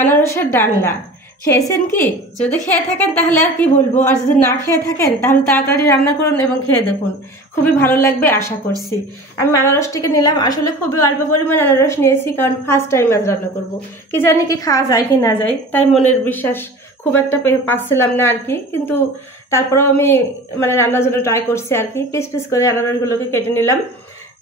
আনারসের ডালনা খেয়েছেন কি? যদি খেয়ে থাকেন তাহলে আর কি বলবো, আর যদি না খেয়ে থাকেন তাহলে তাড়াতাড়ি রান্না করুন এবং খেয়ে দেখুন, খুবই ভালো লাগবে আশা করছি। আমি আনারসটিকে নিলাম, আসলে খুবই অল্প পরিমাণ আনারস নিয়েছি, কারণ ফার্স্ট টাইম আজ রান্না করব। কি জানি কি খাওয়া যায় কি না যায়, তাই মনের বিশ্বাস খুব একটা পাচ্ছিলাম না আর কি। কিন্তু তারপরেও আমি মানে রান্নার জন্য ট্রাই করছি আর কি। পিস পিস করে আনারসগুলোকে কেটে নিলাম,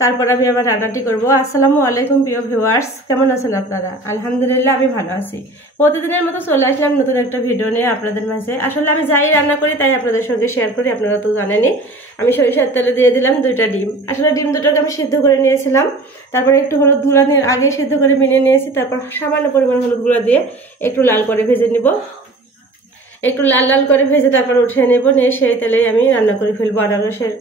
তারপর আমি আবার রান্নাটি করবো। আসসালামু আলাইকুম প্রিয় ভিউয়ার্স, কেমন আছেন আপনারা? আলহামদুলিল্লাহ আমি ভালো আছি। প্রতিদিনের মতো চলে আসলাম নতুন একটা ভিডিও নিয়ে আপনাদের মাঝে। আসলে আমি যাই রান্না করি তাই আপনাদের সঙ্গে শেয়ার করি, আপনারা তো জানেনই। আমি সরিষার তেলে দিয়ে দিলাম 2টা ডিম। আসলে ডিম দুটোকে আমি সিদ্ধ করে নিয়েছিলাম, তারপরে একটু হলুদ গুঁড়া দিয়ে আগে সিদ্ধ করে মিনিয়ে নিয়েছি, তারপর সামান্য পরিমাণ হলুদ গুঁড়া দিয়ে একটু লাল করে ভেজে নিব। একটু লাল লাল করে ভেজে তারপর উঠিয়ে নেব, নিয়ে সেই তেলেই আমি রান্না করে ফেলবো আনারসের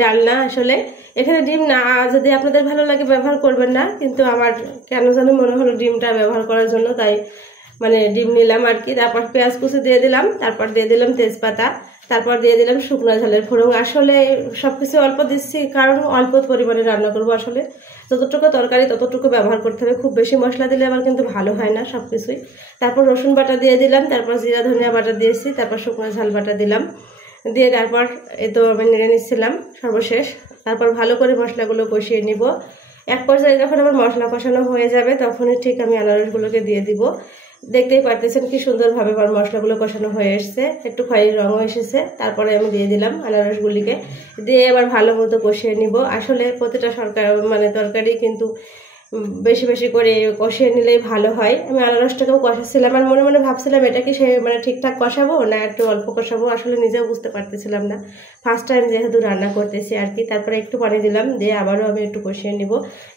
ডালনা। আসলে এখানে ডিম না যদি আপনাদের ভালো লাগে ব্যবহার করবেন না, কিন্তু আমার কেন যেন মনে হলো ডিমটা ব্যবহার করার জন্য, তাই মানে ডিম নিলাম আর কি। তারপর পেঁয়াজ কুচি দিয়ে দিলাম, তারপর দিয়ে দিলাম তেজপাতা, তারপর দিয়ে দিলাম শুকনো ঝালের ফোড়ন। আসলে সবকিছু অল্প দিচ্ছি, কারণ অল্প পরিমাণে রান্না করবো। আসলে যতটুকু তরকারি ততটুকু ব্যবহার করতে হবে, খুব বেশি মশলা দিলে আবার কিন্তু ভালো হয় না সবকিছুই। তারপর রসুন বাটা দিয়ে দিলাম, তারপর জিরা ধনিয়া বাটা দিয়েছি, তারপর শুকনো ঝাল বাটা দিলাম, দিয়ে তারপর এই তো আমি নেড়ে নিচ্ছিলাম সর্বশেষ। তারপর ভালো করে মশলাগুলো কষিয়ে নিব। এক পর্যায়ে যখন আমার মশলা কষানো হয়ে যাবে তখনই ঠিক আমি আনারসগুলোকে দিয়ে দিব। দেখতেই পারতেছেন কি সুন্দরভাবে আমার মশলাগুলো কষানো হয়ে এসছে, একটু খয়েরি রঙও এসেছে। তারপরে আমি দিয়ে দিলাম আনারসগুলিকে, দিয়ে এবার ভালো মতো কষিয়ে নিব। আসলে প্রতিটা তরকারি কিন্তু বেশি বেশি করে কষিয়ে নিলেই ভালো হয়। আমি আনারসটাকেও কষাচ্ছিলাম, আর মনে মনে ভাবছিলাম এটা কি সে ঠিকঠাক কষাবো না একটু অল্প কষাবো, আসলে নিজেও বুঝতে পারতেছিলাম না, ফার্স্ট টাইম যেহেতু রান্না করতেছি আর কি। তারপরে একটু পানি দিলাম, দিয়ে আবারও আমি একটু কষিয়ে নিব।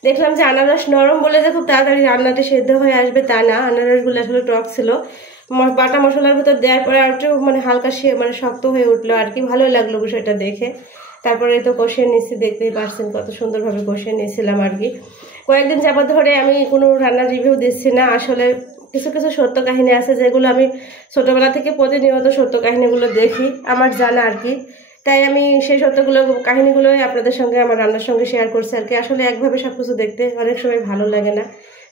দেখলাম যে আনারস নরম বলে যে খুব তাড়াতাড়ি রান্নাটা সেদ্ধ হয়ে আসবে তা না, আনারসগুলো আসলে টক ছিল। বাটা মশলার ভিতর দেওয়ার পরে আর একটু হালকা শক্ত হয়ে উঠলো আর কি, ভালোই লাগলো বিষয়টা দেখে। তারপরে তো কষিয়ে নিচ্ছি, দেখতেই পাচ্ছেন কত সুন্দরভাবে কষিয়ে নিয়েছিলাম আর কি। কয়েকদিন যাবত ধরে আমি কোনো রান্নার রিভিউ দিচ্ছি না। আসলে কিছু কিছু সত্য কাহিনী আছে যেগুলো আমি ছোটবেলা থেকে প্রতিনিয়ত সত্য কাহিনীগুলো দেখি, আমার জানা আর কি। তাই আমি সেই কাহিনীগুলোই আপনাদের সঙ্গে আমার রান্নার সঙ্গে শেয়ার করছি আর কি। আসলে একভাবে সবকিছু দেখতে অনেক সময় ভালো লাগে না,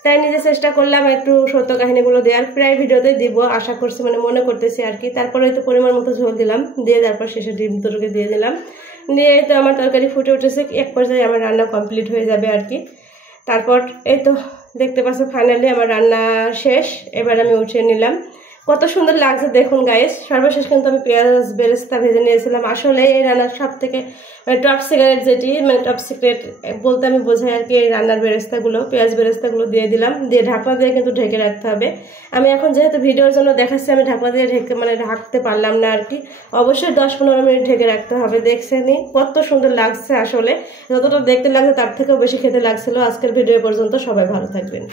তাই নিজে চেষ্টা করলাম একটু সত্য কাহিনীগুলো দেওয়ার। প্রায় ভিডিওতে দিব আশা করছি, মনে করতেছি আর কি। তারপরে তো পরিমাণ মতো ঝোল দিলাম, দিয়ে তারপর শেষে ডিম দুটোকে দিয়ে দিলাম, দিয়ে তো আমার তরকারি ফুটে উঠেছে। এক পর্যায়ে আমার রান্না কমপ্লিট হয়ে যাবে আর কি। তারপর এই তো দেখতে পাচ্ছ ফাইনালি আমার রান্না শেষ। এবার আমি উঠিয়ে নিলাম, কত সুন্দর লাগছে দেখুন গাইস। সর্বশেষ কিন্তু আমি পেঁয়াজ বেরেস্তা ভেজে নিয়েছিলাম। আসলে এই রান্নার সব থেকে টপ সিক্রেট যেটি টপ সিক্রেট বলতে আমি বোঝাই আর কি, এই রান্নার বেরেস্তাগুলো পেঁয়াজ বেরেস্তাগুলো দিয়ে দিলাম, দিয়ে ঢাকনা দিয়ে কিন্তু ঢেকে রাখতে হবে। আমি এখন যেহেতু ভিডিওর জন্য দেখাচ্ছি, আমি ঢাকনা দিয়ে ঢাকতে পারলাম না আর কি। অবশ্যই 10-15 মিনিট ঢেকে রাখতে হবে। দেখছেনই কত সুন্দর লাগছে, আসলে যতটা দেখতে লাগছে তার থেকেও বেশি খেতে লাগছিল। আজকের ভিডিও পর্যন্ত, সবাই ভালো থাকবেন।